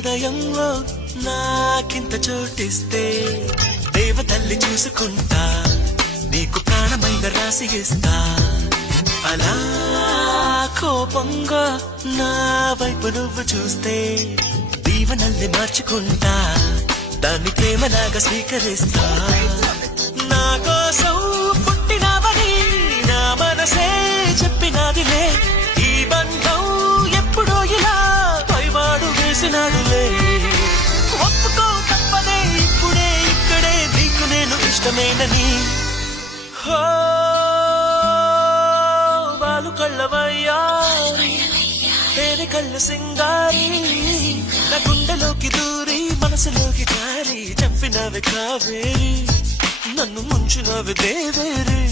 హృదయంలో నాకింత చోటిస్తే దేవతల్లి చూసుకుంటా నీకు ప్రాణమైన రాసి ఇస్తా అలా కోపంగా నా వైపు నువ్వు చూస్తే దీవనల్ని మార్చుకుంటా దాన్ని ప్రేమలాగా స్వీకరిస్తా నా కోసం పుట్టినావని నా మనసే చెప్పినాదిలే ఈ బంధం ఎప్పుడో ఇలా పైవాడు వేసినాడులే ఒప్పుకో తప్పదే ఇప్పుడే ఇక్కడే నీకు నేను ఇష్టమేనని హో బాలు కళ్ళవయ్యా తేనె కళ్ళు సింగారి నా గుండెలోకి దూరి మనసులోకి జారి చంపినవి కావేరి నన్ను ముంచినవి దేవేరి